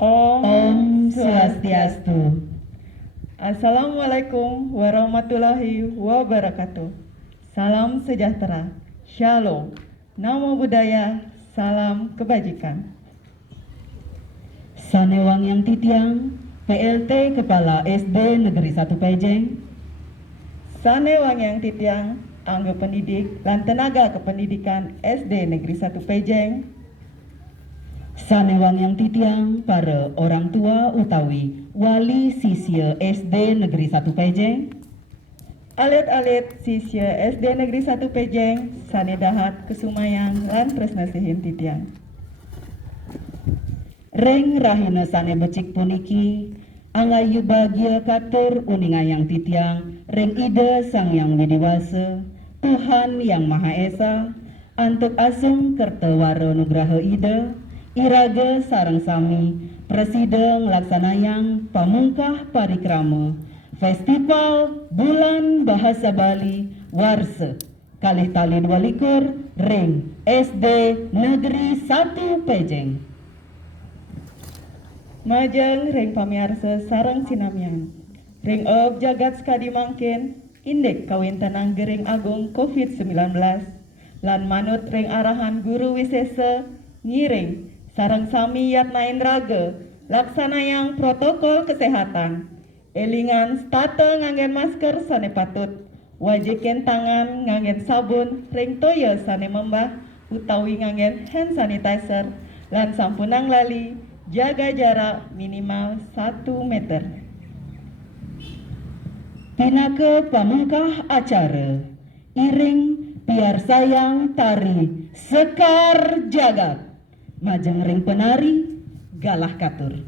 Om Swastiastu. Assalamualaikum warahmatullahi wabarakatuh. Salam sejahtera. Shalom. Namo Buddhaya. Salam kebajikan. Sanewang yang titiang, PLT Kepala SD Negeri 1 Pejeng. Sanewang yang titiang, anggo pendidik lan tenaga kependidikan SD Negeri 1 Pejeng. Sanewang yang titiang, para orang tua utawi wali sisya SD Negeri 1 Pejeng. Alit-alit sisya SD Negeri 1 Pejeng, sanedahat kesumayang lan tresna sihin titiang. Reng rahina sane becik puniki, angayu bahagia katur uningayang titiang, reng ida sang yang widiwasa, Tuhan yang Maha Esa, antuk asung kertawara nugraha ida, iraga sarang sami, presida nglaksanayang pamungkah parikrama, Festival Bulan Bahasa Bali Warsa, kalih tali 22 reng SD Negeri 1 Pejeng. Majeng ring pamiarsa sareng sinamian. Ring of jagat skadi mangkin, indek kawintanang gering agung COVID-19, lan manut ring arahan guru wisesa, ngiring, sareng sami yatnain raga, laksanayang protokol kesehatan, elingan stata nganggen masker sane patut, wajiken tangan nganggen sabun, ring toya sane membah, utawi nganggen hand sanitizer, lan sampunang lali, jaga jarak minimal 1 meter. Pinaka pamungkah acara, iring piar sayang tari Sekar Jagat, majeng ring penari galah katur.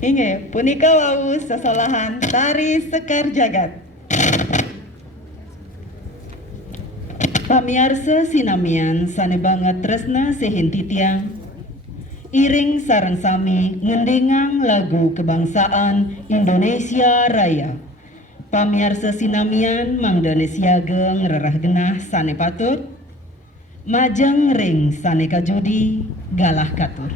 Inge punika wau sesolahan tari Sekar Jagat. Pamiarsa sinamian sane banget tresna sehinti tiang. Iring sareng sami ngendengang lagu kebangsaan Indonesia Raya. Pamiarsa sinamian mangdane siageng rerah genah sane patut. Majeng ring sane kajudi galah katur.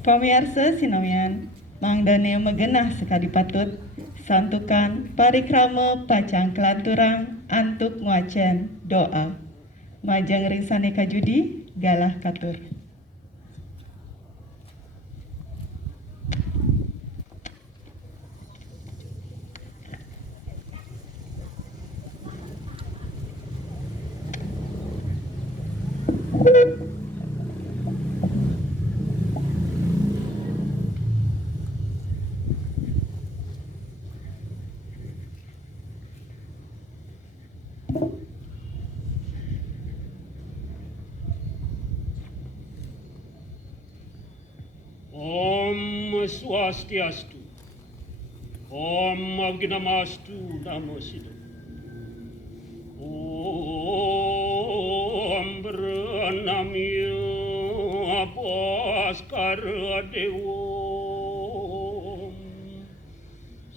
Pamiarsa sinamian mangdane megenah sekali patut santukan parikrama pacang kelanturang antuk muacen doa. Majeng ring sane kajudi galah katur. Om Swastiastu. Om Avginamastu Namosido. Om Pranamya Bhaskara Devom.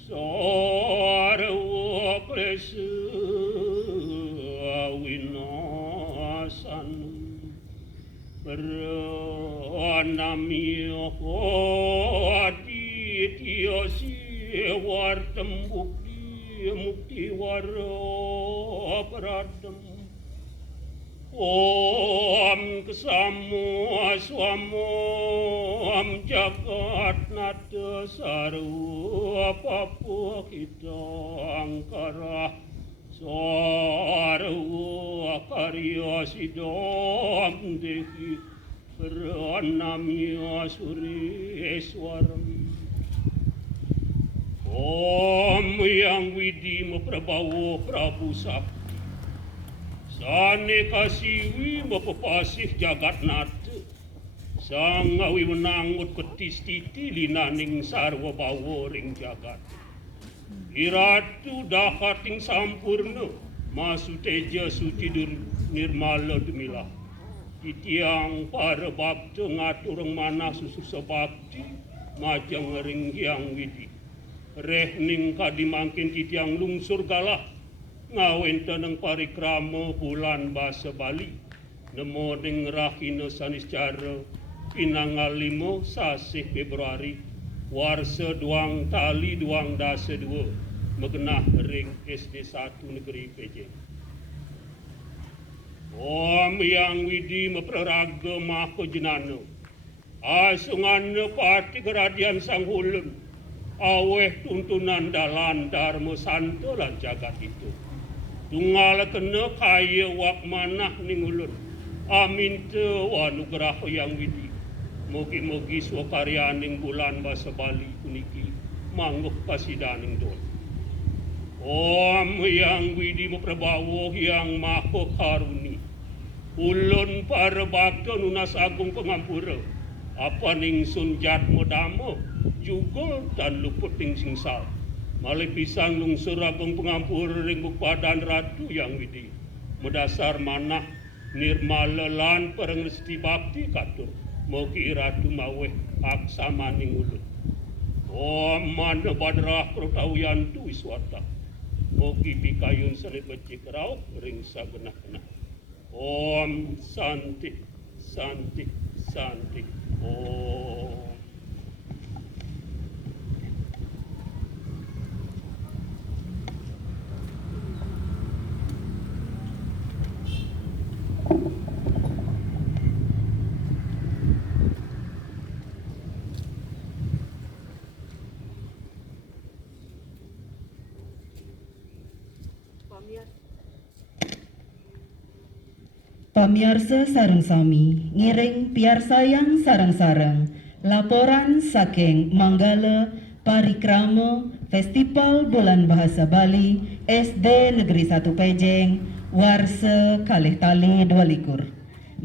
Sarva Klesa Winasanam. Pranamya Aditya Sivartam Mukti Varaparadam. Om Kesamo Swamam Jagatnata Sarva Papukita Angkara Sarva Karya Sidam Dehi Pranamya Sureswaram. Om Yang Widima Prabawo Prabu Sakti Sane Kasiwi Mapapasih Jagatnata Sangawi Menangut Ketistiti Linaning Sarwa Bawo Ring Jagat Iratu Dahating Sampurna Masuteja Sucidur Nirmala Dumilah Titiang para bakta ngaturang mana susu sabakti majang ring Hyang Widi reh ning kadimangkin titiang lungsur galah ngawenten ng parikrama bulan basa Bali nemo ning rahina saniscara pinanggal 5 sasih Februari warsa duang tali duang dasa 2 megenah ring SD 1 Negeri Pejeng. Om yang widi mepraraga mako jenana asungan pati keradian sang hulun aweh tuntunan dalan dharma santo lan jagat itu tunggal kena kaya wak manah ning ulun amin te wanugrah yang widi mugi-mugi swakaryaning bulan basa Bali puniki mangguh kasidaning dol. Om yang widi maprabawo yang maha karuni ulun para bakta nunas agung pengampura apa ning sunjat modamo jugol dan luput ning singsal malih pisang lungsur agung pengampura ring badan ratu yang widi medasar manah nirmala lan parengresti bakti katur mugi ratu maweh aksama ning ulun. Om mana badrah protawian tu iswata mugi bikayun sane becik rauh ring sagenah-genah. Om santi santi santi Om. Pamiarsa sareng sami, ngiring piarsayang sareng-sareng, laporan saking Manggala Parikrama Festival Bulan Bahasa Bali SD Negeri 1 Pejeng, warsa kalih tali 22.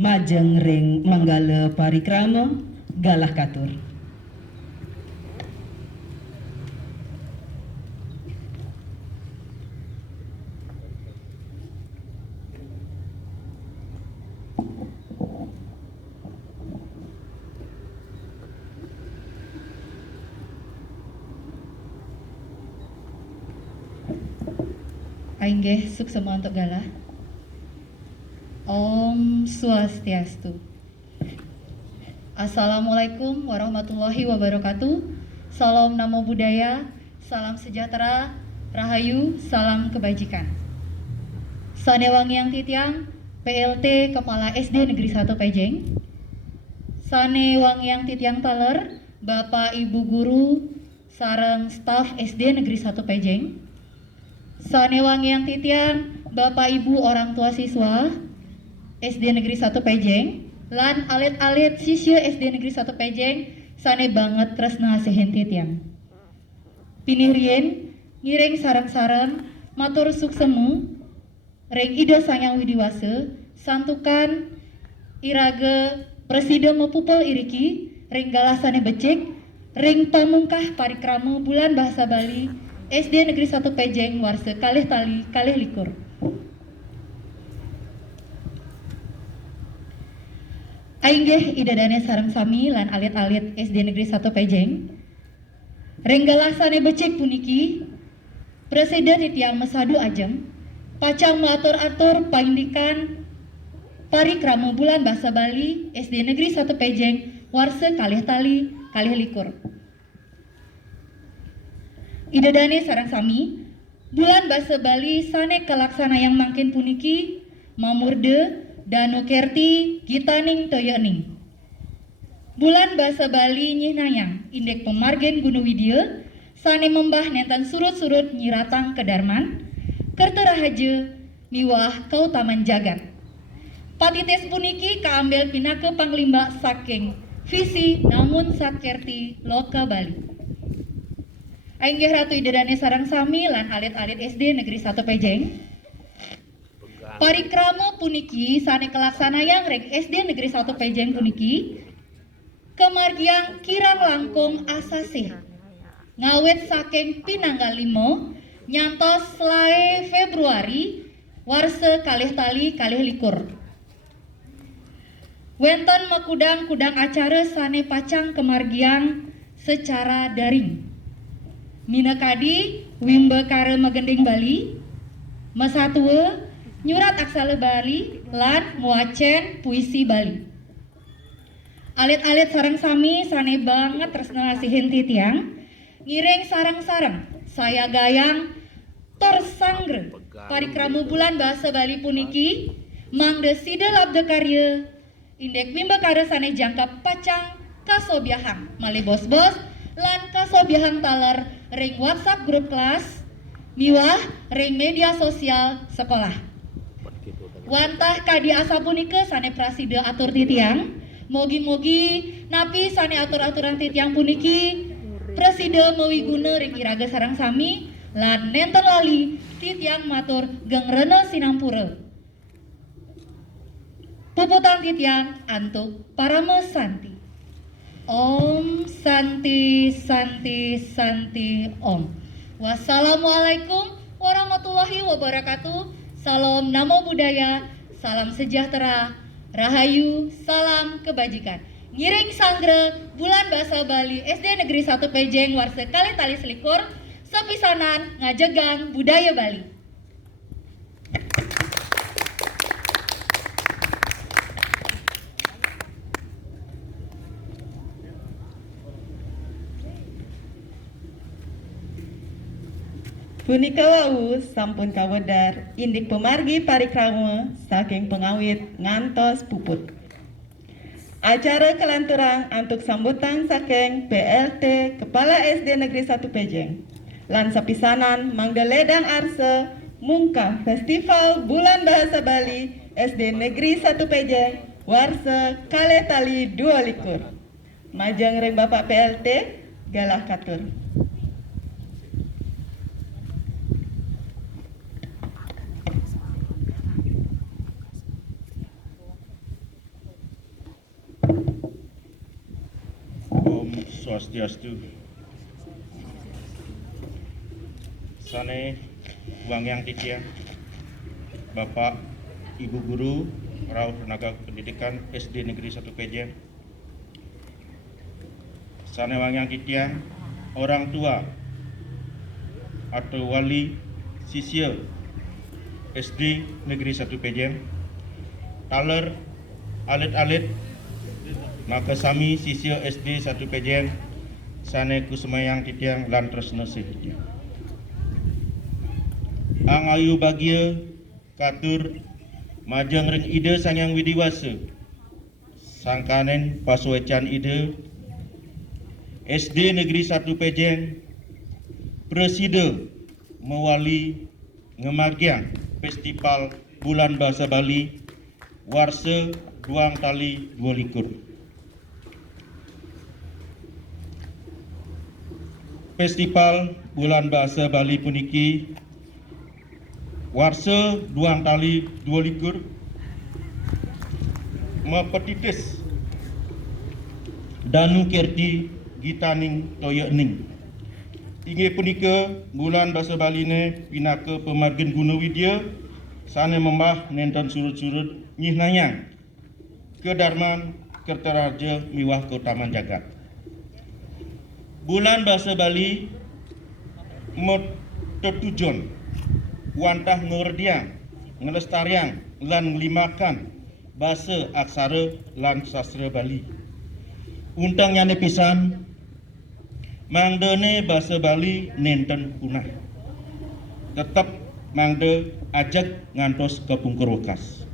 Majeng ring Manggala Parikrama, galah katur. Ainggih suksema untuk galah. Om Swastiastu. Assalamualaikum warahmatullahi wabarakatuh. Salam namo budaya, salam sejahtera, rahayu, salam kebajikan. Sanewangi yang titiang, PLT Kepala SD Negeri 1 Pejeng. Sanewangi yang titiang taler, Bapak Ibu Guru, sareng staf SD Negeri 1 Pejeng. Sanewangi yang titiang, Bapak Ibu orang tua siswa SD Negeri 1 Pejeng, lan alit-alit siswa SD Negeri 1 Pejeng, sane banget tresna sehen titiang. Pinih rien, ngiring sareng-sareng, matur suksemu, ring ida sanyang widiwase, santukan irage presiden mepupel iriki, ring galasane becik, ring pamungkah parikrama bulan bahasa Bali SD Negeri 1 Pejeng warsa kalih tali kalih likur. Ainggih idadane sareng sami lan alit-alit SD Negeri 1 Pejeng. Renggalasane becik puniki Presiden titiang mesadu ajem pacang mengatur-atur paindikan parikrama bulan bahasa Bali SD Negeri 1 Pejeng warsa kalih tali kalih likur. Idadane sareng sami bulan bahasa Bali sane kalaksana yang mangkin puniki mamurde Danu Kerti Gitaning Toyoning. Bulan bahasa Bali nyih nayang indek pemargen Gunung Widya sane membah nenten surut-surut nyiratang kedarman kerterahaje miwah kautaman jagat. Patites puniki kaambil pinake panglimba saking visi namun sakerti loka Bali. Ainggih ratu idadane sarang sami lan alit-alit SD Negeri 1 Pejeng. Parikrama puniki sane kelaksana yang rek SD Negeri 1 Pejeng puniki kemargiang kirang langkung asasih ngawet saking pinanggal 5 nyantos selae Februari warsa kalih tali kalih likur. Wenten makudang-kudang acara sane pacang kemargiang secara daring. Minakadi Wimbe Kare Megending Bali, Masatue Nyurat Aksara Bali lan Muacen Puisi Bali. Alit-alit sareng sami sane banget tresna ngasihin titiang, ngiring sareng-sareng saya gayang tor sangre parikramu bulan bahasa Bali puniki mangde sidel abde karya indek Wimbe Kare sane jangka pacang kasobiahang male bos-bos lan kasobiahang taler ring WhatsApp grup kelas miwah ring media sosial sekolah. Wantah kadi asa punike sane prasida atur titiang, mogi-mogi napi sane atur-aturan titiang puniki presida mewiguna ring iraga sareng sami lan nenten lali titiang matur gengrena sinampura. Puputan titiang antuk parame santi. Om Santi Santi Santi Om. Wassalamualaikum warahmatullahi wabarakatuh. Salam namo buddhaya, salam sejahtera, rahayu, salam kebajikan. Ngiring sangre bulan bahasa Bali SD Negeri 1 Pejeng warse kali tali selikur sepisanan ngajegang budaya Bali. Punika wau sampun kawedar indik pemargi parikrama saking pengawit ngantos puput. Acara kelanturang antuk sambutan saking PLT Kepala SD Negeri 1 Pejeng. Lan sapisanan mangda ledang arse mungkah Festival Bulan Bahasa Bali SD Negeri 1 Pejeng warse kale tali 22. Majeng ring Bapak PLT galah katur. Om Swastiastu. Sane Wangyang Titiang, Bapak Ibu Guru Rauh Tenaga Pendidikan SD Negeri 1 Pejeng. Sane Wangyang Titiang, orang tua atau wali siswa SD Negeri 1 Pejeng. Taler alit-alit maka sami siswa SD 1 Pejeng sane kusemayang titiang lan tresna titiang. Angayu bagia katur majeng ring ide sangyang widiwasa sangkanen pasuecan ide SD Negeri 1 Pejeng presida mewali ngemargiang Festival Bulan Bahasa Bali warse duang tali 22. Festival Bulan Bahasa Bali puniki warse duang tali 22 mepetitis Danu Kirti Gitaning Toyening. Inggih punika Bulan Bahasa Bali ne pinaka pemargen guna widya sane membah nenten surut-surut nyih nayang kedarman kertaraja miwah keutamaan jagat. Bulan Bahasa Bali tertujuan wantah ngerdiang, ngelestariang lan ngelimakan bahasa aksara lan sastra Bali. Untang nyane pisan mangdene bahasa Bali nenten punah. Tetap mangde ajak ngantos kepungkur wekas.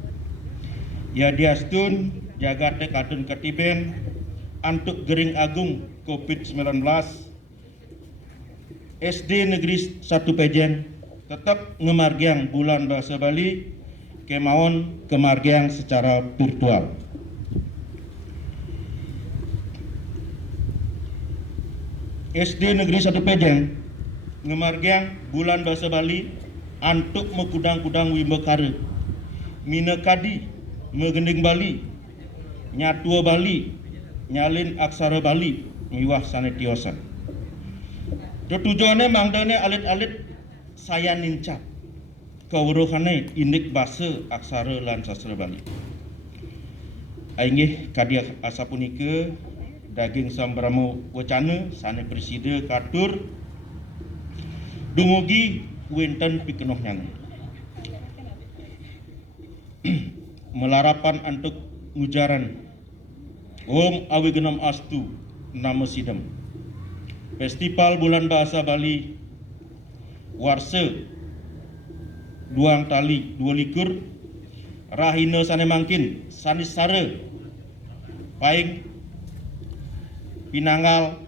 Ya diastun jagate kadun ketiben antuk gering agung COVID-19 SD Negeri 1 Pejeng tetap ngemargiang Bulan Bahasa Bali kemauan kemargiang secara virtual. SD Negeri 1 Pejeng ngemargiang Bulan Bahasa Bali antuk mekudang-kudang Wimbe Kare Minakadi Megending Bali Nyatua Bali nyalin aksara Bali miwah sane tiosan. Tujuannya mangdane alit-alit saya nincap kawruhane indik basa aksara lan sastra Bali. Ainggih kadi asapunika daging sambramo wacana sane presida katur Dumugi wenten pikenohnya. Melarapan antuk ngujaran Om Awigenam Astu Nama Sidam. Festival Bulan Bahasa Bali Warse Duang Tali 22 Rahina sane mangkin sanis sare paing Pinanggal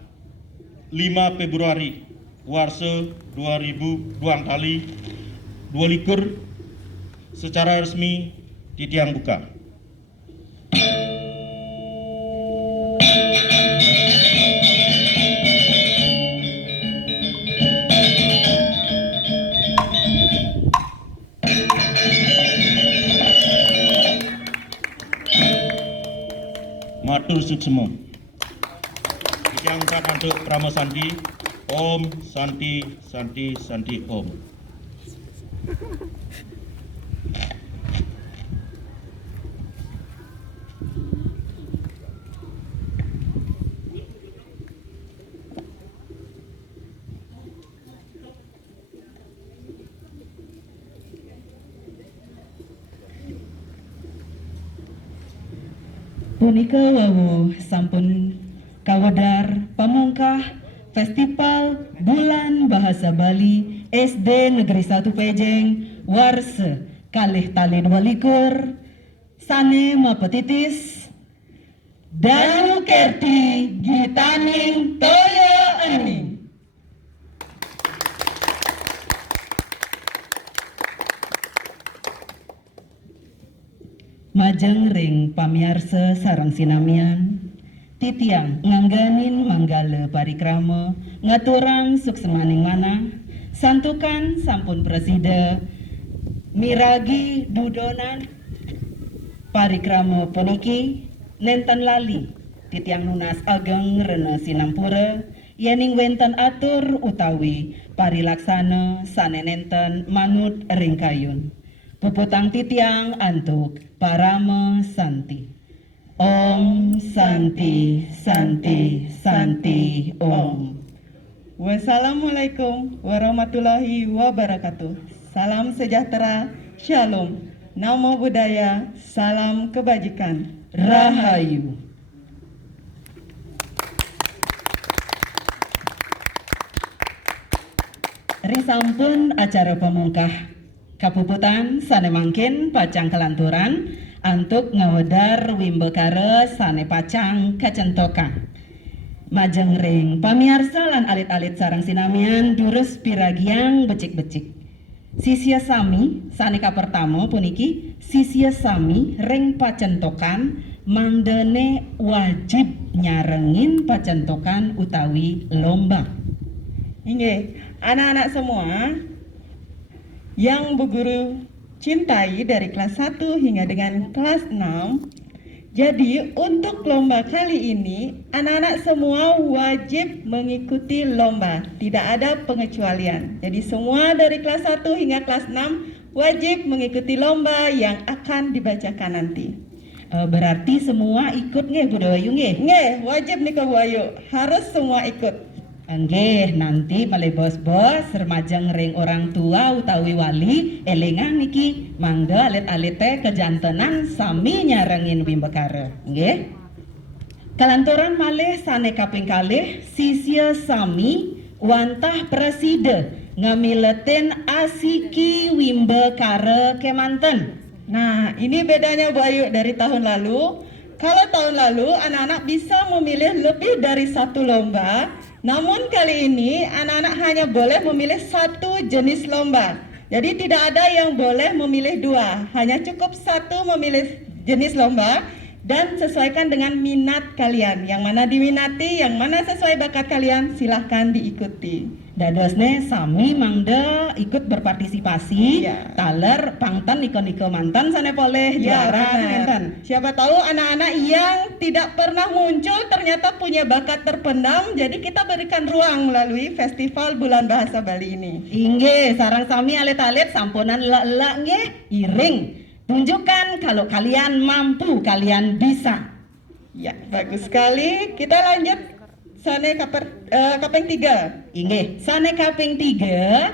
5 Februari Warse 2000 Duang Tali 22 secara resmi ditiang buka. Matur suksema. Ditiang buka untuk Prama Santi. Om Santi Santi Santi Om. Punika wawu sampun kawedar pamungkah Festival Bulan Bahasa Bali SD Negeri 1 Pejeng Warse kalih tali 22 sane mapetitis Danu Kerti Gitaning Toyo Ening. Majeng ring pamiarsa sareng sinamian titiang ngangganin manggala parikrama ngaturang suksemaning manah santukan sampun presida miragi dudonan parikrama puniki nenten lali titiang nunas ageng rena sinampura yening wenten atur utawi parilaksana sane nenten manut ring kayun puputang titiang antuk Parama Santi. Om Santi Santi Santi Om. Wassalamualaikum warahmatullahi wabarakatuh. Salam sejahtera, shalom, namo buddhaya, salam kebajikan. Rahayu. Ring sampun acara pemungkah kapuputan sane mangkin pacang kelanturan antuk ngawedar wimbekare sane pacang kacentoka. Majeng ring pamiarsa lan alit-alit sareng sinamian durus piragiang becik-becik. Sisia sami sane pertama puniki sisia sami ring pacentokan mangdene wajib nyarengin pacentokan utawi lomba. Inggih, anak-anak semua yang Bu Guru cintai dari kelas 1 hingga dengan kelas 6. Jadi untuk lomba kali ini anak-anak semua wajib mengikuti lomba, tidak ada pengecualian. Jadi semua dari kelas 1 hingga kelas 6 wajib mengikuti lomba yang akan dibacakan nanti. Berarti semua ikut nggih Bu Dawayu nggih? Nggih, wajib nih Bu Ayu, harus semua ikut. Nggih, nanti malih bos-bos remajeng ring orang tua utawi wali elingan niki mangga alit-alit teh kejantenan sami nyarengin wimbekare. Nggih. Kalantoran malih sane kaping kalih sisia sami wantah presida ngamiletin asiki wimbekare kemanten. Nah, ini bedanya Bu Ayu dari tahun lalu. Kalau tahun lalu anak-anak bisa memilih lebih dari satu lomba, namun kali ini anak-anak hanya boleh memilih satu jenis lomba. Jadi tidak ada yang boleh memilih dua, hanya cukup satu memilih jenis lomba dan sesuaikan dengan minat kalian. Yang mana diminati, yang mana sesuai bakat kalian, silahkan diikuti. Dadosne sami mangda ikut berpartisipasi, Ya. taler pangtan niko-niko mantan sane boleh juara benar. mantan. Siapa tahu anak-anak yang tidak pernah muncul ternyata punya bakat terpendam, jadi kita berikan ruang melalui Festival Bulan Bahasa Bali ini. Inggih, sarang sami alit-alit sampunan elak-elak nggih, iring. Tunjukkan kalau kalian mampu, kalian bisa. Ya, bagus sekali. Kita lanjut sane kaping 3. Inggih, sane kaping 3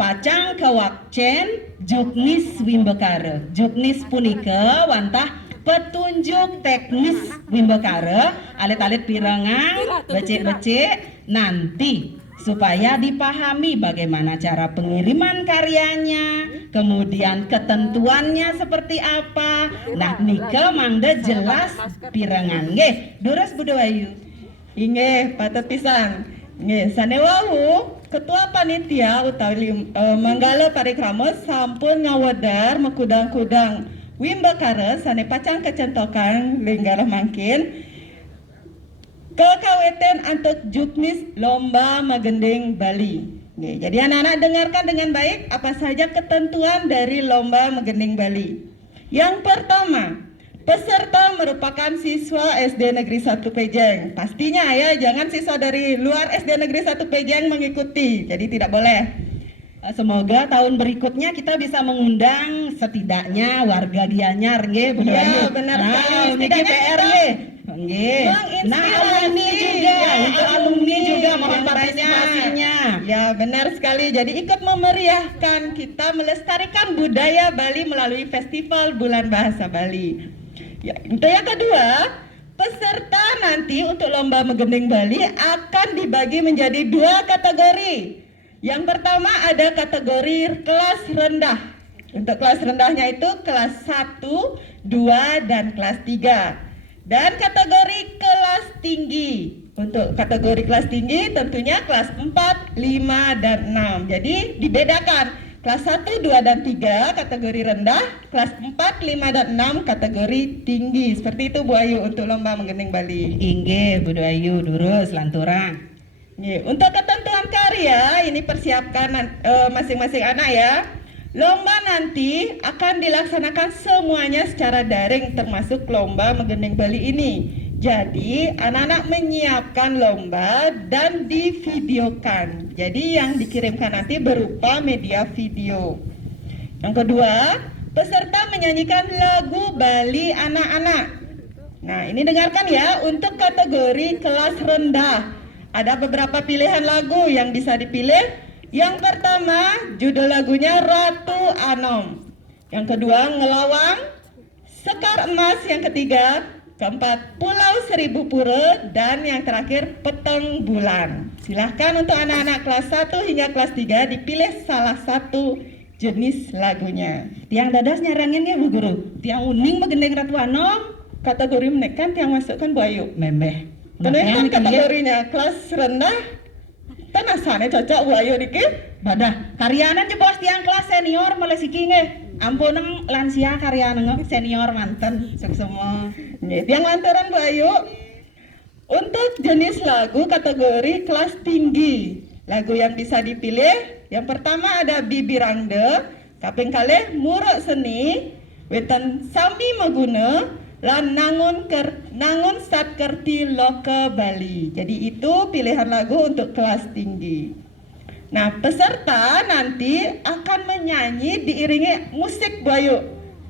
pacang kawakcen juknis wimbekara. Juknis punika wantah petunjuk teknis wimbekara alit-alit pirangan becek-becek nanti supaya dipahami bagaimana cara pengiriman karyanya, kemudian ketentuannya seperti apa. Nah, nika mangda jelas pirangan. Nggih, Dures Budawayu. Inggih, patut pisan. Nggih, sanewau Ketua Panitia utawi Manggala Parikrama sampun ngawedar mekudang-kudang wimbekara sane pacang kecentokan linggarah mangkin kekaweten antuk juknis lomba megending Bali. Oke, jadi anak-anak dengarkan dengan baik apa saja ketentuan dari lomba megending Bali. Yang pertama, peserta merupakan siswa SD Negeri 1 Pejeng. Pastinya ya, jangan siswa dari luar SD Negeri 1 Pejeng mengikuti. Jadi tidak boleh. Semoga tahun berikutnya kita bisa mengundang setidaknya warga Gianyar nggih, Bu Iya, Dayu. benar Nah, sekali. niki Setidaknya PR kita nggih. Nggih. Nah, menginspirasi. alumni juga, Ya, untuk alumni juga mohon yang partisipasinya. Ya, benar sekali. Jadi ikut memeriahkan, kita melestarikan budaya Bali melalui Festival Bulan Bahasa Bali. Ya, untuk yang kedua, peserta nanti untuk lomba megending Bali akan dibagi menjadi 2 kategori. Yang pertama ada kategori kelas rendah. Untuk kelas rendahnya itu kelas 1, 2, dan kelas 3. Dan kategori kelas tinggi. Untuk kategori kelas tinggi tentunya kelas 4, 5, dan 6. Jadi dibedakan. Kelas 1, 2, dan 3 kategori rendah, kelas 4, 5, dan 6 kategori tinggi. Seperti itu Bu Ayu untuk lomba menggending Bali. Inggih, Bu Dayu, Durus, Lanturang. Untuk ketentuan karya ini persiapkan masing-masing anak ya. Lomba nanti akan dilaksanakan semuanya secara daring termasuk lomba menggending Bali ini. Jadi anak-anak menyiapkan lomba dan divideokan. Jadi yang dikirimkan nanti berupa media video. Yang kedua, peserta menyanyikan lagu Bali anak-anak. Nah, ini dengarkan ya, untuk kategori kelas rendah. Ada beberapa pilihan lagu yang bisa dipilih. Yang pertama, judul lagunya Ratu Anom. Yang kedua, Ngelawang, Sekar Emas. Yang ketiga, keempat, Pulau Seribu Pura. Dan yang terakhir, Peteng Bulan. Silahkan untuk anak-anak kelas 1 hingga kelas 3 dipilih salah satu jenis lagunya. Tiang dadas nyarangin nggih, Bu Guru. Tiang uning megendeng Ratu Anom. Kategori menekan yang masukkan Bu Ayu. Memeh. Kenapa Nah, kategorinya kelas rendah? Tanasane cocok Bu Ayu dikit. Badah, karyanan jebos tiang kelas senior malah siki nggih. Ampun lansia karyanan senior manten semua. Yang lantaran Bu Ayu. Untuk jenis lagu kategori kelas tinggi, lagu yang bisa dipilih yang pertama ada Bibirangde, kaping kalih Muruk Seni, weten Sami Maguna, lan nangun satkerti loke Bali. Jadi itu pilihan lagu untuk kelas tinggi. Nah, peserta nanti akan menyanyi diiringi musik Bu Ayu.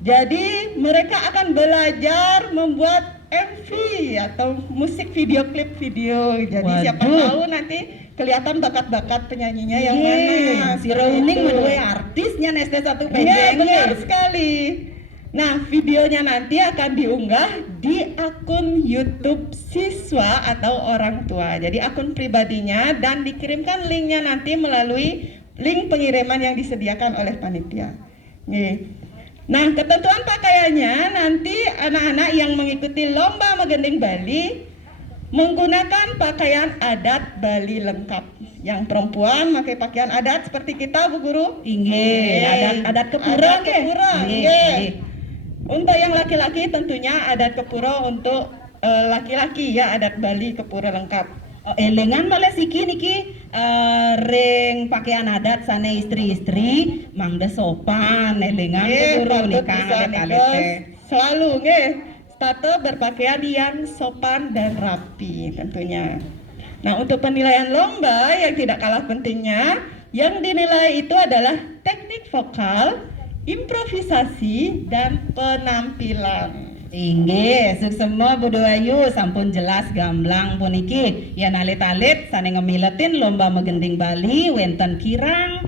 Jadi mereka akan belajar membuat MV atau musik video klip video. Jadi siapa tahu nanti kelihatan bakat-bakat penyanyinya yang mana. Si Rauning menue artisnya SD 1 Iya, Pejeng. benar sekali. Nah, videonya nanti akan diunggah di akun YouTube siswa atau orang tua. Jadi akun pribadinya dan dikirimkan linknya nanti melalui link pengiriman yang disediakan oleh panitia. Nih. Nah, ketentuan pakaiannya nanti anak-anak yang mengikuti lomba megending Bali menggunakan pakaian adat Bali lengkap. Yang perempuan pakai pakaian adat seperti kita, Bu Guru. Inggih, adat kepura Adat kepura, nggih. nggih. Untuk yang laki-laki tentunya adat kepura untuk laki-laki ya, adat Bali kepura lengkap. Elengan malah siki niki ring pakaian adat sana istri-istri mangda sopan elengan Bu Guru patut nikah bisa alit-alit nikah teh. selalu nggih. Tato berpakaian yang sopan dan rapi tentunya. Nah, untuk penilaian lomba yang tidak kalah pentingnya, yang dinilai itu adalah teknik vokal, improvisasi, dan penampilan. Inggih, suksema Budayu sampun jelas gamblang puniki. Yen alit-alit sane ngemiletin lomba megending Bali wenten kirang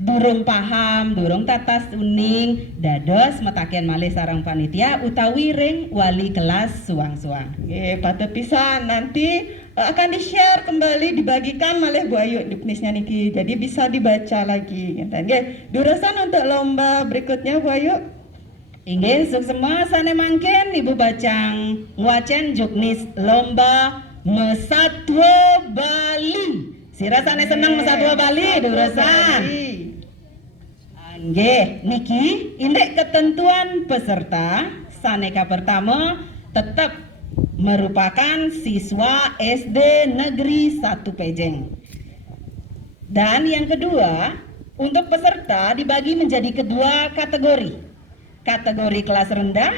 durung paham, durung tatas uning, dados metaken malih sareng panitia utawi ring wali kelas suang-suang. Nggih, patut pisan nanti akan di-share kembali dibagikan malih Bu Ayu juknisnya niki. Jadi bisa dibaca lagi. Ngeten nggih. Durusan untuk lomba berikutnya Bu Ayu. Inggih, suksema sane mangken Ibu Bacang nguacen juknis lomba Mesatwa Bali. Sirasane seneng Mesatwa Bali durusan. Nggih, niki indek ketentuan peserta saneka pertama tetap merupakan siswa SD Negeri 1 Pejeng. Dan yang kedua, untuk peserta dibagi menjadi kedua kategori. Kategori kelas rendah,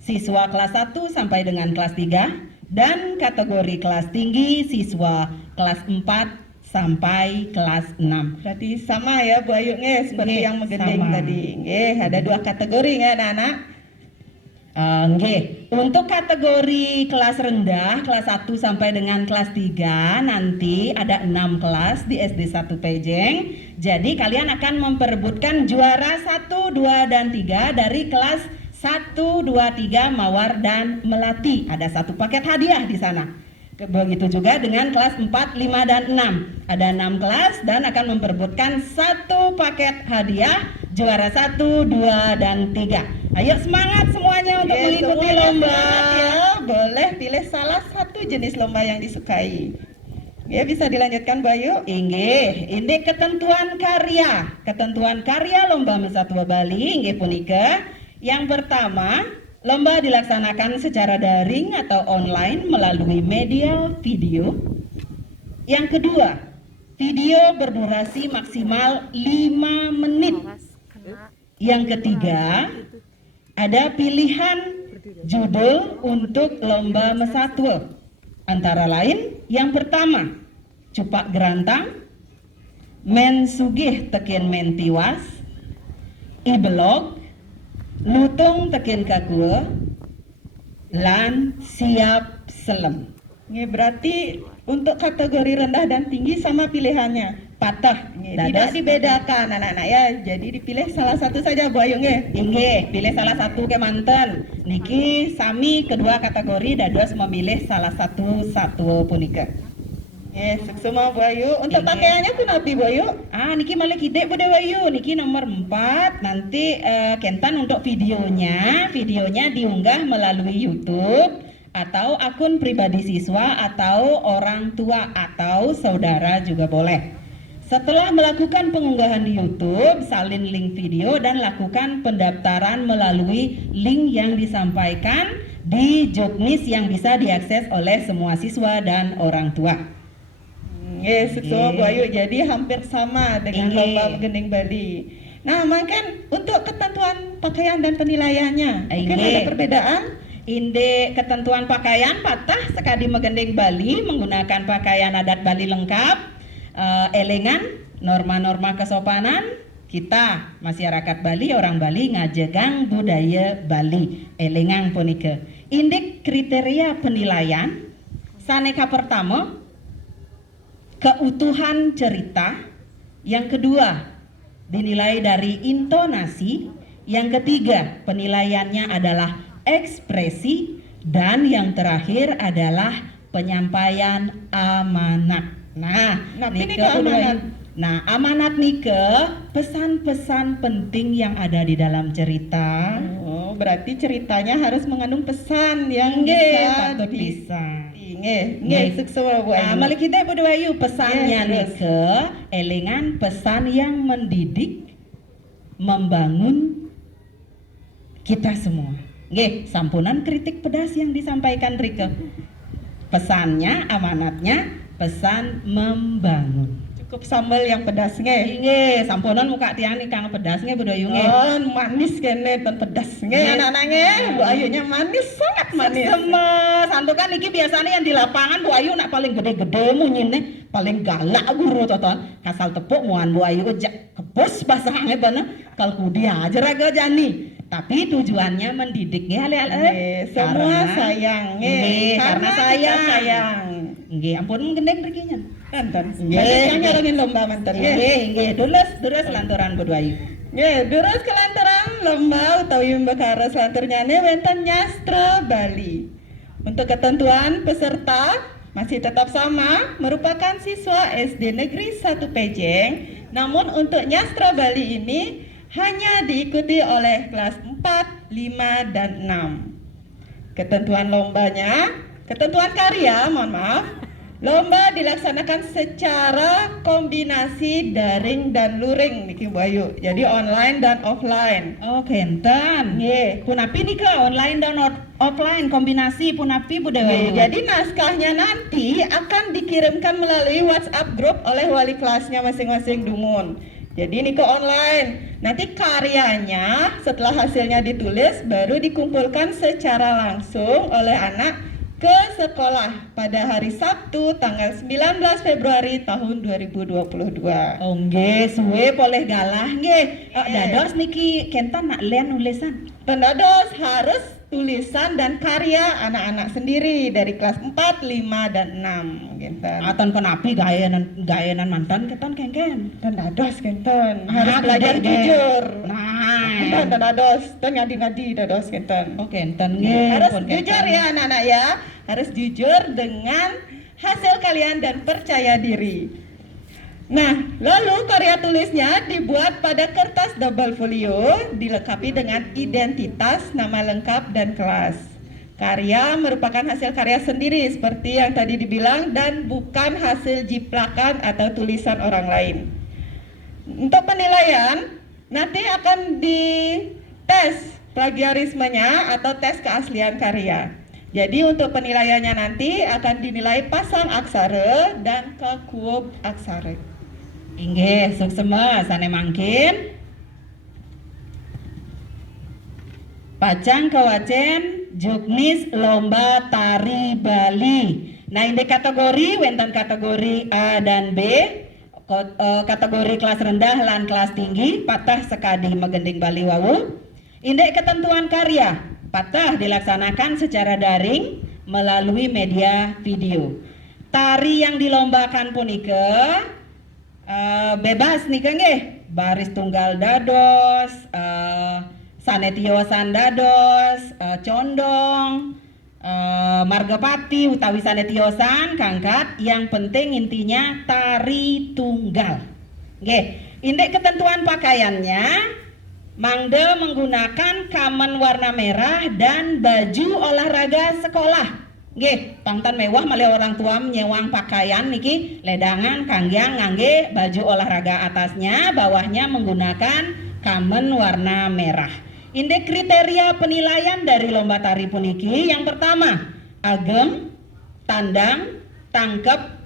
siswa kelas 1 sampai dengan kelas 3, dan kategori kelas tinggi, siswa kelas 4 sampai kelas 6. Berarti sama ya Bu Ayu nggih seperti Nggih, yang megending sama. tadi. Nggih, ada dua kategori nggih anak-anak. Nggih, untuk kategori kelas rendah, kelas 1 sampai dengan kelas 3 nanti ada 6 kelas di SD 1 Pejeng. Jadi kalian akan memperebutkan juara 1, 2, dan 3 dari kelas 1, 2, 3 Mawar dan Melati. Ada satu paket hadiah di sana. Begitu juga dengan kelas 4, 5, dan 6. Ada 6 kelas dan akan memperebutkan satu paket hadiah juara 1, 2, dan 3. Ayo semangat semuanya untuk mengikuti semuanya lomba. semangat ya. Boleh pilih salah satu jenis lomba yang disukai. Ya, bisa dilanjutkan Bu Ayu. Inggih, ini ketentuan karya. Ketentuan karya lomba Mesatwa Bali inggih punika. Yang pertama, lomba dilaksanakan secara daring atau online melalui media video. Yang kedua, video berdurasi maksimal 5 menit. Yang ketiga, ada pilihan judul untuk lomba Mesatwa. Antara lain, yang pertama, cupak gerantang, men sugih teken men tiwas, ibelog, lutung teken kakua, lan siap selem. Nggih, berarti untuk kategori rendah dan tinggi sama pilihannya. Patah, Tidak dados dibedakan anak-anak ya. Jadi dipilih salah satu saja Bu Ayu nggih. inggih, pilih salah satu kemanten. Niki sami kedua kategori dados memilih salah satu punika. Nggih, suksema Bu Ayu. Untuk Inggih. pakaiannya pun apa Bu Ayu? Niki malah kidek Bude Wayu, niki nomor 4. Nanti kentan untuk videonya diunggah melalui YouTube atau akun pribadi siswa atau orang tua atau saudara juga boleh. Setelah melakukan pengunggahan di YouTube, salin link video dan lakukan pendaftaran melalui link yang disampaikan di juknis yang bisa diakses oleh semua siswa dan orang tua. Nggih, suksema Bu Ayu. Jadi hampir sama dengan Inggih. lomba Gending Bali. Nah, mungkin untuk ketentuan pakaian dan penilaiannya, mungkin Inggih. ada perbedaan? Inde ketentuan pakaian patah sekali megending Bali menggunakan pakaian adat Bali lengkap, elengan, norma-norma kesopanan. Kita masyarakat Bali, orang Bali ngajegang budaya Bali, elengan punika. Indik kriteria penilaian saneka pertama keutuhan cerita, yang kedua dinilai dari intonasi, yang ketiga penilaiannya adalah ekspresi, dan yang terakhir adalah penyampaian amanat. Nah, Ngerti nih nike ke amanat? kudu- Nah, amanat nike pesan-pesan penting yang ada di dalam cerita. Oh, berarti ceritanya harus mengandung pesan yang Inggih, bisa patut di- pisan. Nggih, nggih, suksema Bu Ayu. Malik kita Bude Wayu pesannya Yes, nike elingan pesan yang mendidik, membangun kita semua. Nggih, sampunan kritik pedas yang disampaikan Rike. Pesannya, amanatnya, pesan membangun. Cukup sambal yang pedas nggih. Nggih, sampunan muka tiang nih kang pedas nggih Bude Wayu nggih. Oh, manis kene ton pedas nggih Nggih. anak-anak nggih. Bu Ayunya manis, sangat manis. Semes, santukan iki biasanya yang di lapangan Bu Ayu nak paling gede-gede munyine, paling galak guru toton. Kasal tepuk muan Bu Ayu ojak kepus basahnya bana kal kudi aja raga jani. Tapi tujuannya mendidik nggih ale-ale. Nggih, semua Karena- sayang Nggih, karena kita sayang. sayang. Nggih, ampun gendeng mriki nyen. Kanten. Nggih. Nggih, nyarengin lomba manten nggih. Nggih, terus lanturan Bu Ayu. Nggih, terus kelantaran lomba utawi mbekara selanturnyane wonten Nyastra Bali. Untuk ketentuan peserta masih tetap sama, merupakan siswa SD Negeri 1 Pejeng. Namun untuk Nyastra Bali ini hanya diikuti oleh kelas 4, 5, dan 6. Ketentuan lombanya, ketentuan karya, mohon maaf. Lomba dilaksanakan secara kombinasi daring dan luring niki Bu Ayu. Jadi online dan offline. Oh, kenten. Nggih. Punapi nih ke online dan offline kombinasi punapi Bu Dewi. Jadi naskahnya nanti akan dikirimkan melalui WhatsApp grup oleh wali kelasnya masing-masing Dumun. Jadi ini ke online. Nanti karyanya setelah hasilnya ditulis baru dikumpulkan secara langsung oleh anak ke sekolah pada hari Sabtu tanggal 19 Februari tahun 2022. Oh nggih, suwe boleh galah nggih. Dados niki kentan nak lian nulisan. Pendados harus tulisan dan karya anak-anak sendiri dari kelas 4, 5, dan 6 gitu. Aton kenapi gayanan mantan keton kengken. Pendados kenten harus Nah, belajar gede, jujur. Nah. Pendados dan ngadi-ngadi dados kenten. Oh kenten nggih. Harus pun kenten. jujur ya anak-anak ya. Harus jujur dengan hasil kalian dan percaya diri. Nah, lalu karya tulisnya dibuat pada kertas double folio, dilengkapi dengan identitas, nama lengkap, dan kelas. Karya merupakan hasil karya sendiri seperti yang tadi dibilang dan bukan hasil jiplakan atau tulisan orang lain. Untuk penilaian, nanti akan dites plagiarismenya atau tes keaslian karya. Jadi untuk penilaiannya nanti akan dinilai pasang aksara dan kekuub aksara. Inggih, suksema sane mangkin. Pacang kewacen juknis lomba tari Bali. Nah, ini kategori wenten kategori A dan B. Kategori kelas rendah lan kelas tinggi patah sekadi megending Bali wawu. Indek ketentuan karya patah dilaksanakan secara daring melalui media video. Tari yang dilombakan punika bebas nih nggih, baris tunggal dados, sanetiosan dados, condong, margapati utawi sanetiosan kangkat, yang penting intinya tari tunggal. Nggih, indek ketentuan pakaiannya mangde menggunakan kamen warna merah dan baju olahraga sekolah. Nggih, pangtan mewah malih orang tua nyewang pakaian niki ledangan kangyang ngangge baju olahraga atasnya, bawahnya menggunakan kamen warna merah. Indeks kriteria penilaian dari lomba tari puniki yang pertama, agem, tandang, tangkep,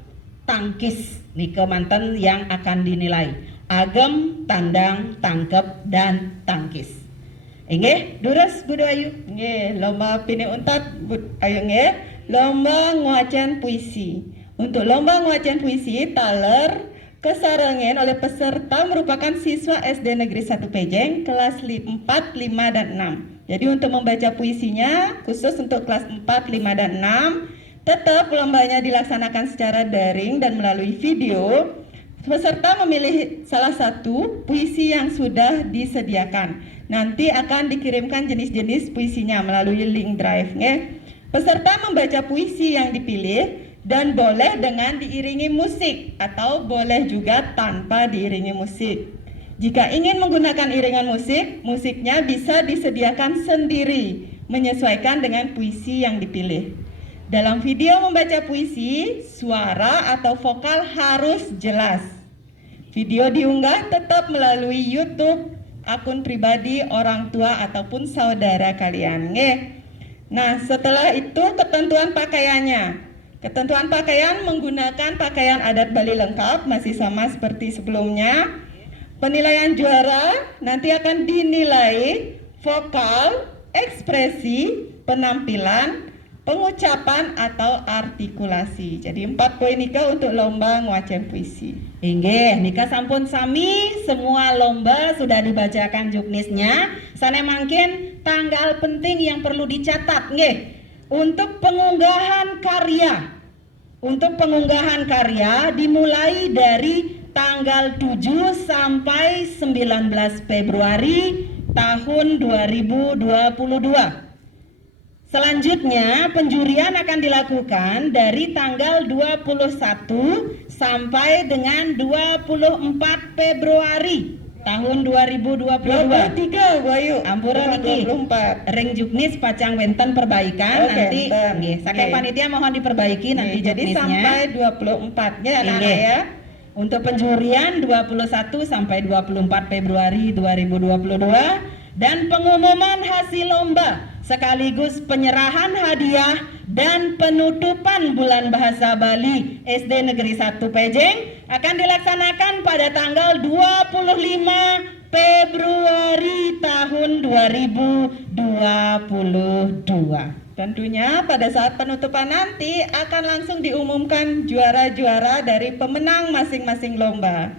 tangkis. Nike manten yang akan dinilai. Agem, tandang, tangkep, dan tangkis. Nggih, durus Bu Ayu. Nggih, lomba pini untat Bu Ayu nggih. Lomba nguacan puisi. Untuk lomba nguacan puisi taler kesarengen oleh peserta merupakan siswa SD Negeri 1 Pejeng kelas 4, 5, dan 6. Jadi untuk membaca puisinya khusus untuk kelas 4, 5, dan 6 tetap lombanya dilaksanakan secara daring dan melalui video. Peserta memilih salah satu puisi yang sudah disediakan. Nanti akan dikirimkan jenis-jenis puisinya melalui link drive nggih. Peserta membaca puisi yang dipilih dan boleh dengan diiringi musik atau boleh juga tanpa diiringi musik. Jika ingin menggunakan iringan musik, musiknya bisa disediakan sendiri menyesuaikan dengan puisi yang dipilih. Dalam video membaca puisi, suara atau vokal harus jelas. Video diunggah tetap melalui YouTube akun pribadi orang tua ataupun saudara kalian. Nggih. Nah, setelah itu ketentuan pakaiannya. Ketentuan pakaian menggunakan pakaian adat Bali lengkap, masih sama seperti sebelumnya. Penilaian juara nanti akan dinilai vokal, ekspresi, penampilan, pengucapan atau artikulasi. Jadi 4 poin nika untuk lomba nguacan puisi. Inggih, nika sampun sami semua lomba sudah dibacakan juknisnya. Sane mangkin tanggal penting yang perlu dicatat nggih. Untuk pengunggahan karya. Untuk pengunggahan karya dimulai dari tanggal 7 sampai 19 Februari tahun 2022. Selanjutnya, penjurian akan dilakukan dari tanggal 21 sampai dengan 24 Februari tahun 2022. 23 Bayu. Ampura niki. 24. Ring juknis pacang wenten perbaikan Oke, nanti enten. nggih, saking Nggih. panitia mohon diperbaiki nanti Jadi juknisnya. sampai 24 ya anak-anak Nggih. ya. Untuk penjurian 21 sampai 24 Februari 2022 dan pengumuman hasil lomba sekaligus penyerahan hadiah dan penutupan bulan bahasa Bali SD Negeri 1 Pejeng akan dilaksanakan pada tanggal 25 Februari tahun 2022. Tentunya pada saat penutupan nanti akan langsung diumumkan juara-juara dari pemenang masing-masing lomba.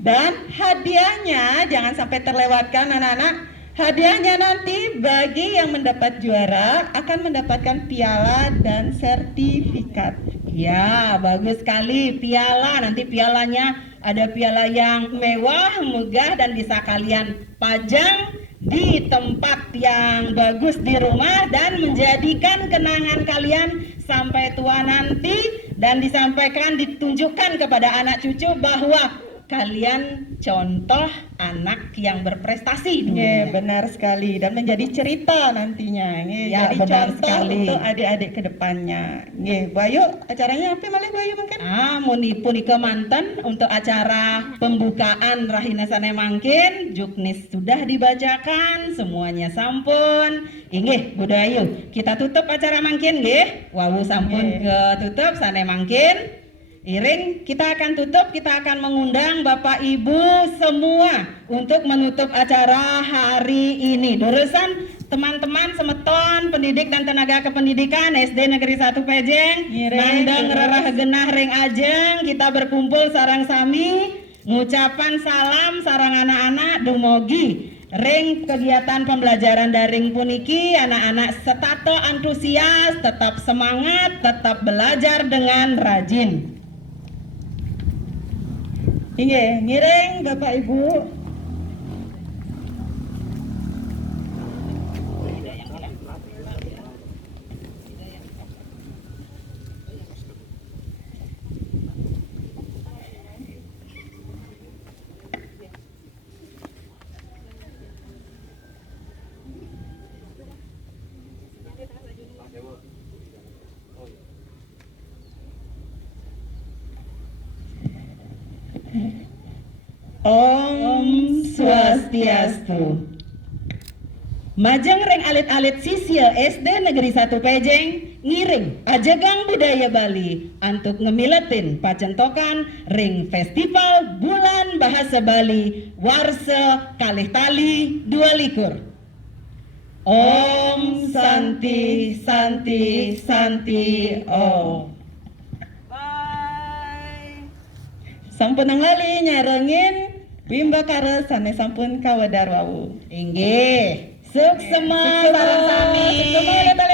Dan hadiahnya jangan sampai terlewatkan anak-anak. Hadiahnya nanti bagi yang mendapat juara akan mendapatkan piala dan sertifikat. Ya, bagus sekali piala. Nanti pialanya ada piala yang mewah, megah dan bisa kalian pajang di tempat yang bagus di rumah dan menjadikan kenangan kalian sampai tua nanti dan disampaikan ditunjukkan kepada anak cucu bahwa kalian contoh anak yang berprestasi dulu. Nggih, benar sekali dan menjadi cerita nantinya. Nggih, Ya, jadi benar contoh sekali. untuk adik-adik ke depannya. Nggih, Bayu, acaranya apa malih Bayu mungkin? Muni punika manten untuk acara pembukaan Rahina Sane mangkin juknis sudah dibacakan semuanya sampun. Inggih Budayu kita tutup acara mangkin nggih. Wawu sampun ketutup Sane mangkin. Iring kita akan tutup, kita akan mengundang Bapak Ibu semua untuk menutup acara hari ini. Durusan teman-teman semeton pendidik dan tenaga kependidikan SD Negeri 1 Pejeng, Ngiring, Nandang terus. Rerah Genah Ring Ajeng, kita berkumpul sarang sami, ngucapan salam sarang anak-anak dumugi ring kegiatan pembelajaran daring puniki, anak-anak setato antusias, tetap semangat, tetap belajar dengan rajin. Nggih, ngiring Bapak Ibu. Om Swastiastu. Majeng ring alit-alit sisil SD Negeri 1 Pejeng ngiring ajegang budaya Bali antuk ngemiletin pacentokan ring festival bulan bahasa Bali warse kalih tali 22. Om Santi Santi Santi Om. Sampun ngali nyarengin Wimbakara sane sampun kawadar wau. Inggih. Suksema sareng sami. Suksema